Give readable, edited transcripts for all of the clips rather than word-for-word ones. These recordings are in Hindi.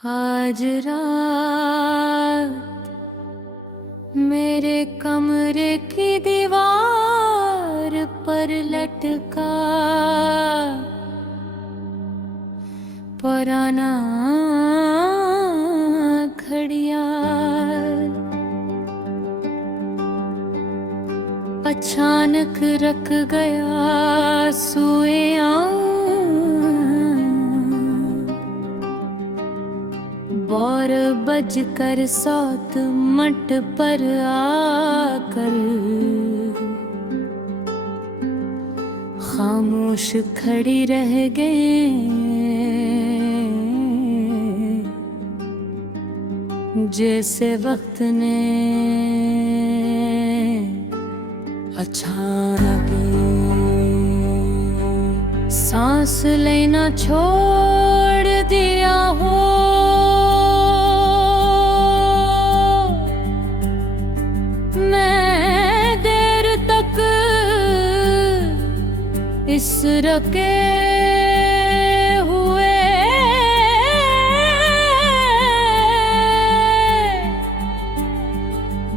आज रात मेरे कमरे की दीवार पर लटका पुराना घड़ियाल अचानक रख गया सोए और बजकर 7 पर आकर खामोश खड़ी रह गए, जैसे वक्त ने अचानक सांस लेना छोड़ दिया हो। मैं देर तक इस रके हुए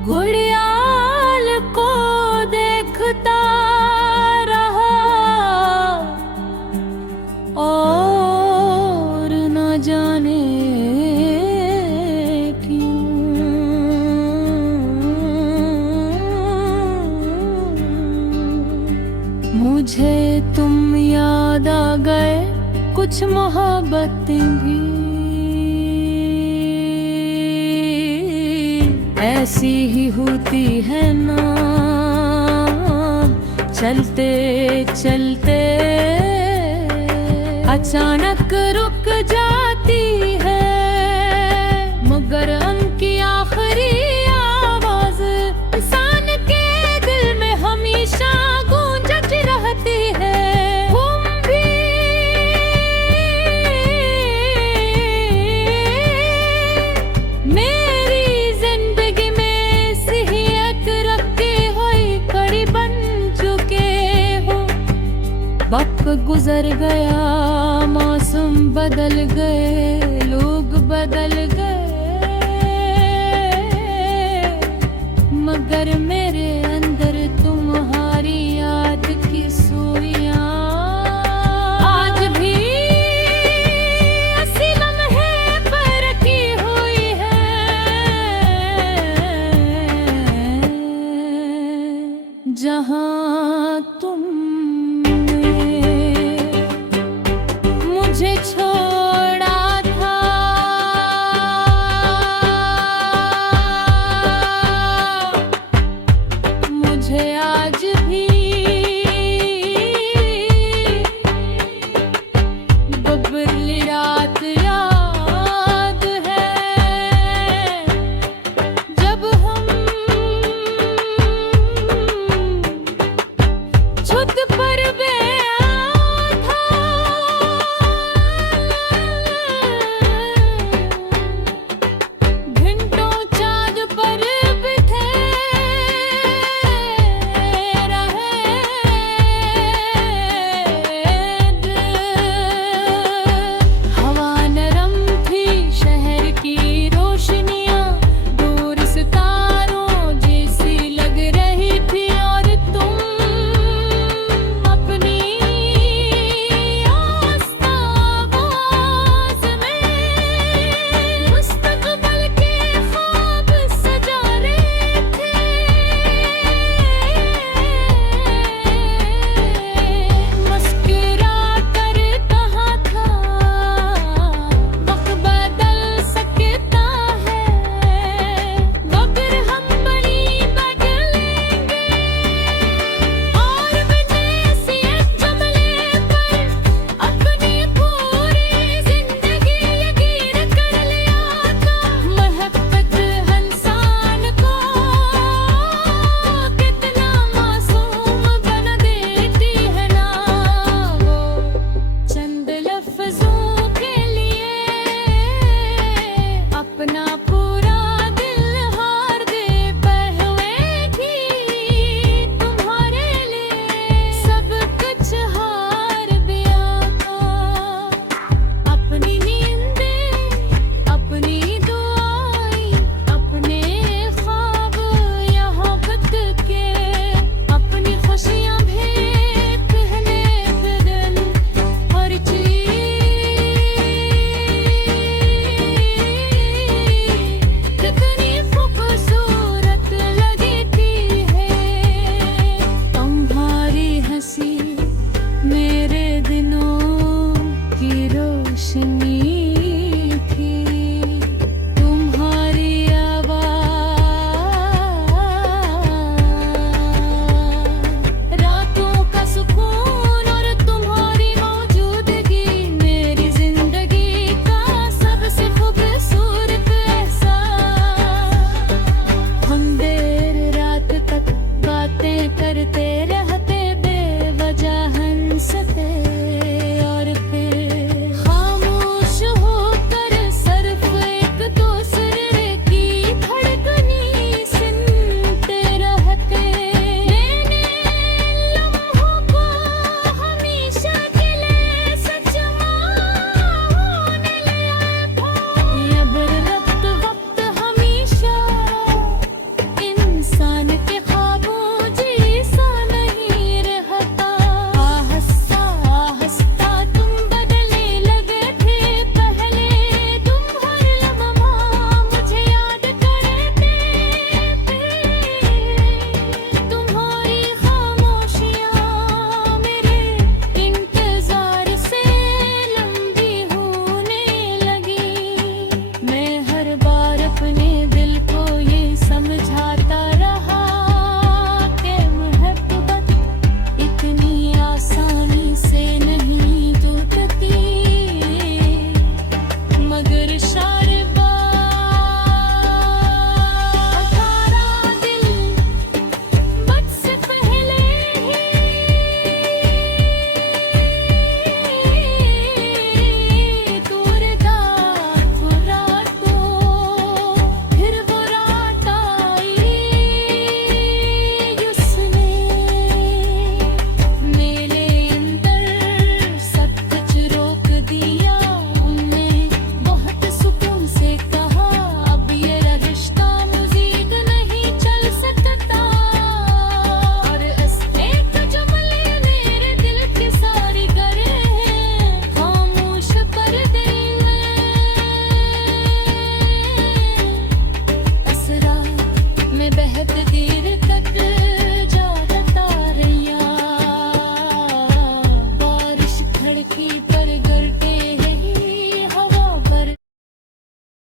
घड़ियाल को देखता रहा और न जाने मुझे तुम याद आ गए, कुछ मोहब्बतें भी ऐसी ही होती है ना, चलते चलते अचानक रुक जाती है, मगर उनकी आखिरी आवाज इंसान के दिल में हमेशा रहती है। तुम भी मेरी जिंदगी में सही एक रखी हुई कड़ी बन चुके हो। वक्त गुजर गया, मौसम बदल गए, लोग बदल गए, मगर मैं